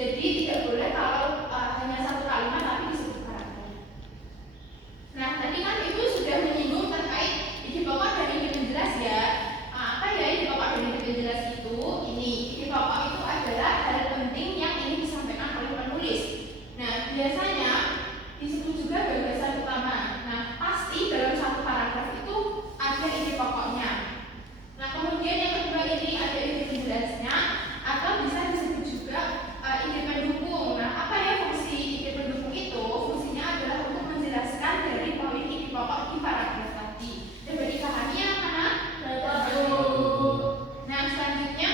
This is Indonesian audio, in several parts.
Jadi tidak boleh kalau hanya satu kalimat tapi disebut karakter. Nah, tadi kan itu sudah menyinggung terkait ide pokok dan ide penjelas ya. Apa ya ide pokok dan ide penjelas itu? Ini ide pokok itu adalah hal penting yang ingin disampaikan oleh penulis. Nah, biasanya disebut juga gagasan utama. Nah, pasti dalam satu paragraf itu ada ide pokoknya. Nah, kemudian yang kedua ini ada ide penjelasnya atau bisa disebut juga ide pendukung. Nah, apa ya fungsi ide pendukung itu? Fungsinya adalah untuk menjelaskan dari poin ide pokok di paragraf tadi. Dapat dipahami yang mana? Nah, selanjutnya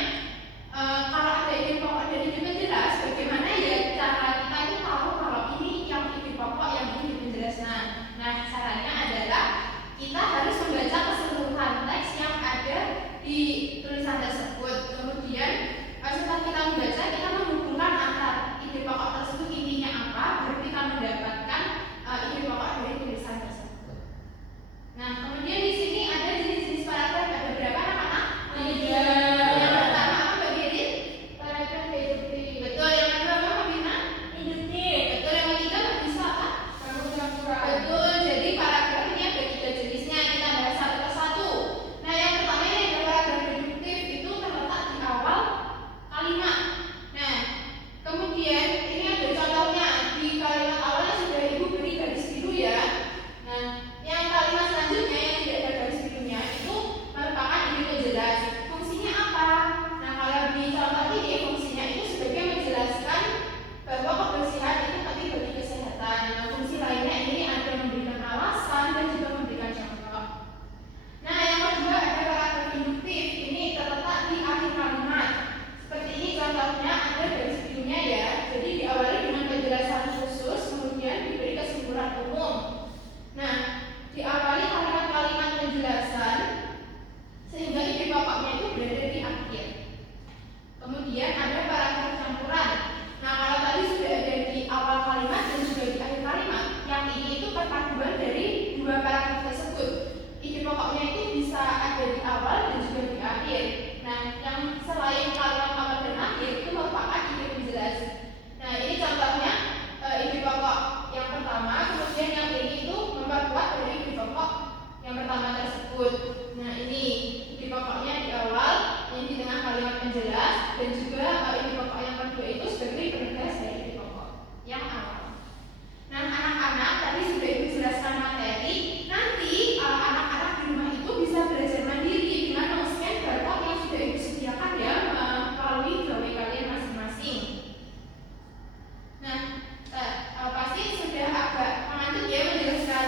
kalau ada ide pokok dan ide penjelas, bagaimana ya cara kita itu tahu kalau ini yang ide pokok, yang ini ide penjelas? Nah, caranya adalah kita harus membaca keseluruhan teks yang ada di tulisan tersebut. Kemudian setelah kita membaca, kita menghubungkan antara ide pokok tersebut intinya apa, baru kita mendapatkan ide pokok dari tulisan tersebut. Nah, kemudian di sini ada jenis-jenis paragraf. Ada berapa anak-anak? 3. Yang pertama apa Mbak Girin? Paragraf deduktif. Betul. Yang kedua apa Mbak Bina? Induktif. Betul. Yang ketiga Mbak Bisa apa? Campuran. Betul. Jadi paragraf ini ada 3 jenisnya. Kita bahas satu persatu. Nah, yang pertama ini ada paragraf deduktif, itu terletak di awal kalimat. Nah, kemudian ini ada contohnya di kalimat awalnya sudah Ibu beri garis biru ya. Nah, yang kalimat selanjutnya yang tidak ada garis birunya itu merupakan ide penjelas. Fungsinya apa? Nah, kalau di contoh ini fungsinya itu sebagai menjelaskan bahwa kebersihan itu penting bagi kesehatan. Nah, fungsi lainnya ini ada memberikan alasan dan juga memberikan contoh. Nah, yang kedua ada paragraf induktif. Ini terletak di akhir kalimat. Seperti ini contohnya, ada garis birunya ya. Jadi diawali dengan penjelasan khusus, kemudian diberi kesimpulan umum. Nah, diawali kalimat-kalimat penjelasan sehingga ide pokoknya itu berada di akhir. Kemudian ada paragraf campuran. Nah, kalau tadi sudah ada di awal kalimat dan juga di akhir kalimat, yang ini itu perpaduan dari dua paragraf tersebut. Ide pokoknya itu bisa ada di awal dan juga di akhir. Nah, yang selain kalimat awal dan akhir itu merupakan ide penjelas. Nah, ini contohnya ide pokok yang pertama, kemudian yang ini itu memperkuat dari ide pokok yang pertama tersebut. Nah, ini ide pokoknya di awal, ini di tengah kalimat penjelas, dan juga ide pokok yang kedua itu sebagai penegas dari ide pokok yang awal. Nah, anak-anak tadi sudah Ibu jelaskan materi. Nanti anak-anak di rumah itu bisa belajar mandiri dengan men-scan barcode yang sudah Ibu sediakan ya melalui gawe kalian masing-masing. Nah, pasti sudah agak mengantuk ya menjelaskan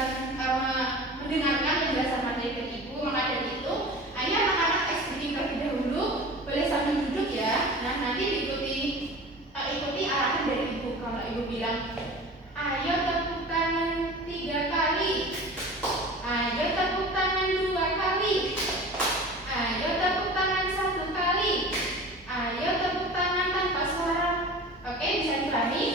mendengarkan penjelasan materi dari Ibu. Maka dari itu, ayo anak-anak eksekutif terlebih dahulu, boleh sambil duduk ya. Nah, nanti ikuti arahan dari Ibu. Kalau Ibu bilang, ayo tepuk tangan 3 kali, ayo tepuk tangan 2 kali, ayo tepuk tangan 1 kali, ayo tepuk tangan tanpa suara. Oke, bisa dipahami?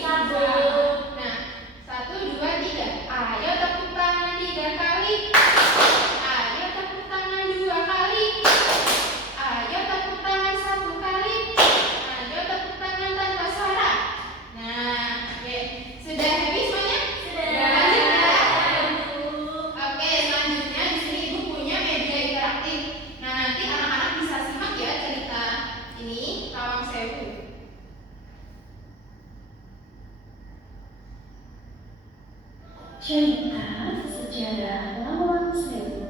Nah, 1, 2, 3. Ayo tepuk tangan 3 kali, ayo tepuk tangan 2 kali, ayo tepuk tangan 1 kali, ayo tepuk tangan tanpa suara. Nah, oke. Sudah habis semuanya? Sudah. Lanjut ya. Oke, selanjutnya di sini Ibu punya media interaktif. Nah, nanti anak-anak bisa simak ya cerita ini Lawang Sewu. Cerita sejarah Lawang Sewu.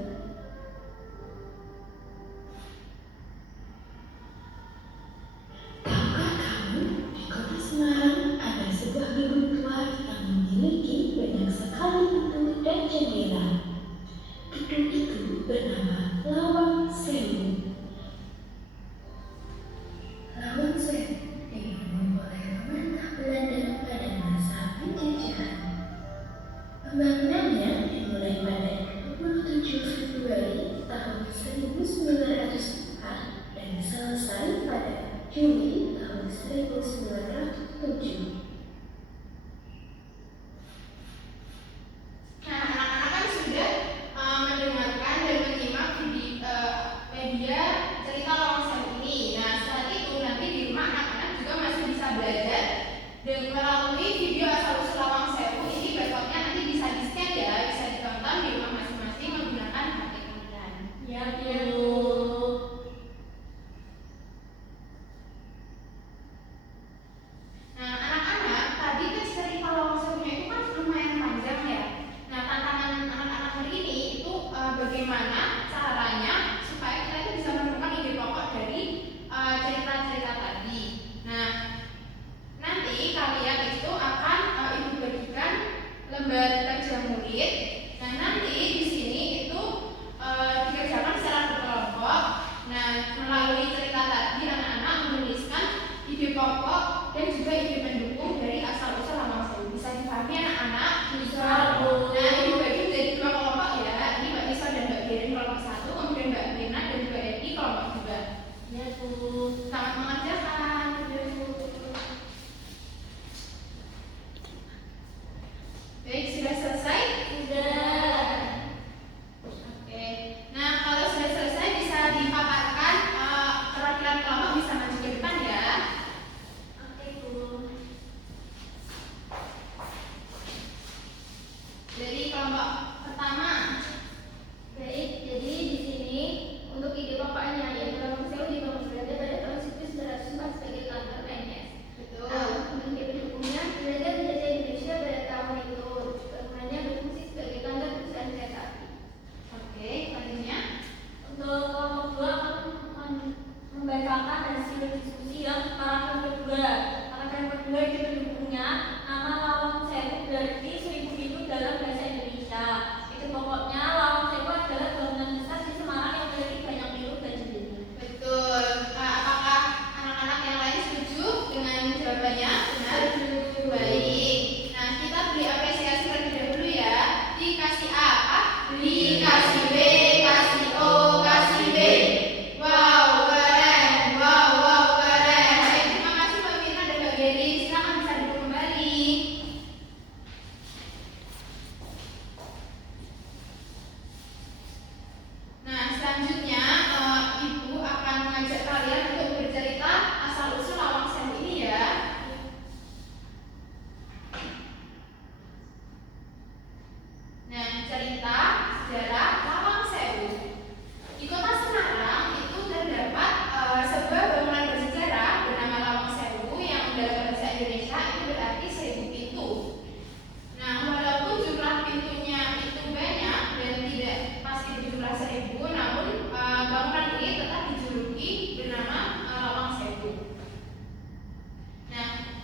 Tahukah kamu, di kota Semarang ada sebuah gedung tua yang memiliki banyak sekali pintu dan jendela. Gedung itu bernama Lawang Sewu. Lawang Sewu dibangun oleh pemerintah Belanda pada masa penjajahan. Pembangunannya dimulai pada 27 lembar kerja murid. Nah, nanti di sini itu dikerjakan secara berkelompok. Nah, melalui cerita tadi anak-anak menuliskan ide pokok dan juga ide pendukung dari asal-usul Lawang Sewu. Bisa dipahami anak-anak? Bisa, Bu. Nah, ini dibagi menjadi 2 kelompok ya. Ini Mbak Nisa dan Mbak Girin kelompok 1, kemudian Mbak Rina dan Mbak Edi kelompok 2. Ya, Bu. Selamat mengerjakan. Baik, sudah selesai? Sudah. Oke. Nah, kalau sudah selesai bisa dipaparkan perwakilan kelompok bisa maju ke depan ya. Oke, Bu. Dari kelompok pertama. Baik, jadi di sini untuk ide pokoknya yaitu Lawang Sewu dibangun Belanda pada tahun 1904 sebagai kantor PNS. Betul. Untuk ide pendukungnya, Belanda menjajah Indonesia pada tahun itu. Bangunannya berfungsi sebagai kantor perusahaan kereta api. Oke, selanjutnya. Untuk kelompok 2 akan membacakan hasil diskusi yang paragraf kedua. Paragraf kedua ide pendukungnya, nama Lawang Sewu berarti 1000 itu dalam bahasa Indonesia. Itu pokoknya Lawang Sewu adalah bangunan besar di Semarang yang memiliki banyak biru dan jendela. Betul. Apakah anak-anak yang lain setuju dengan jawabannya? Benar? Baik. Nah, kita beri apresiasi terlebih dahulu ya. Dikasih A apa? Dikasih B, kasih O, kasih B. Wow, keren. Wow, keren. Baik, terima kasih Mbak Firna dan Mbak Geri. Silakan bisa duduk kembali. Nah, selanjutnya Ibu akan mengajak kalian untuk bercerita asal-usul Lawang Sewu ini ya. Nah, cerita sejarah Lawang Sewu. Di kota Semarang itu terdapat sebuah bangunan bersejarah bernama Lawang Sewu yang dalam bahasa Indonesia itu berarti 1000 pintu. Nah, walaupun jumlah pintunya itu banyak dan tidak pasti berjumlah 1000, namun bangunan ini tetap dijuluki bernama Lawang Sewu. Nah,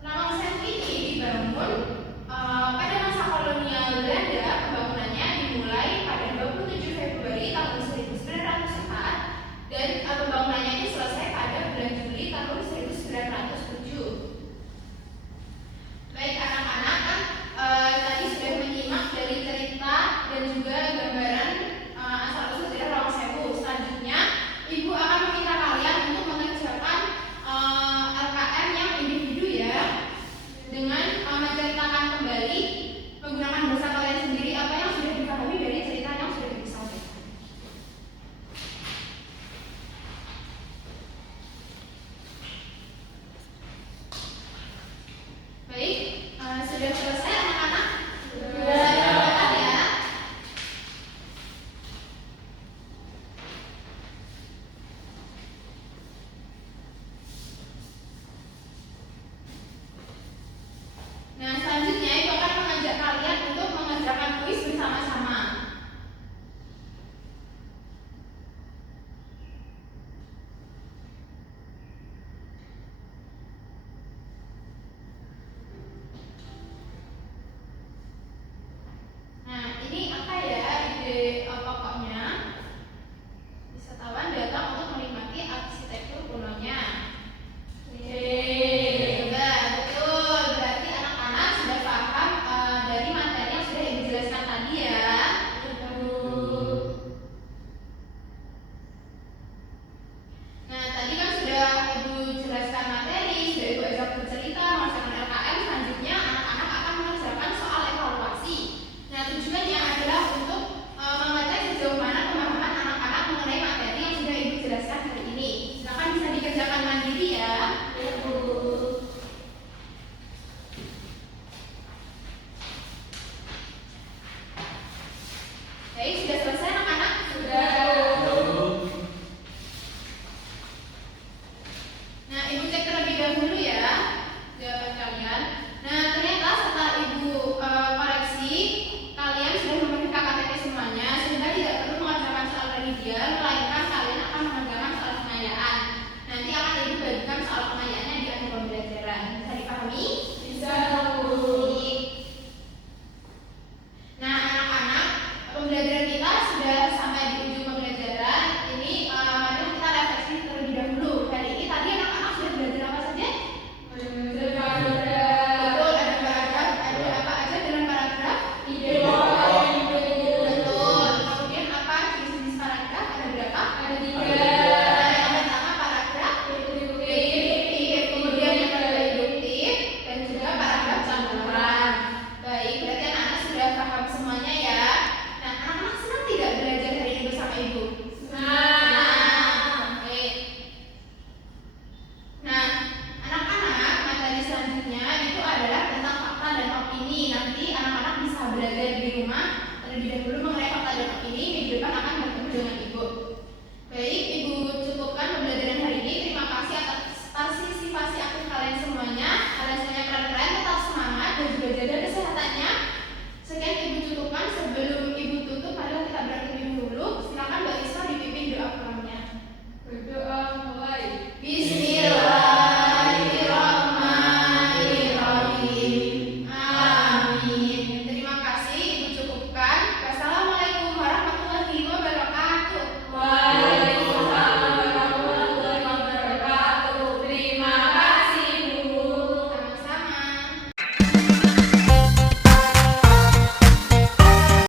Lawang Sewu ini dibangun pada masa kolonial Belanda. Pembangunannya dimulai pada 27 Februari tahun 1904 dan pembangunannya ini selesai pada bulan Juli tahun 1907. belajar di rumah terlebih dahulu mengenai fakta dampak ini, minggu depan akan bertemu dengan Ibu. Baik,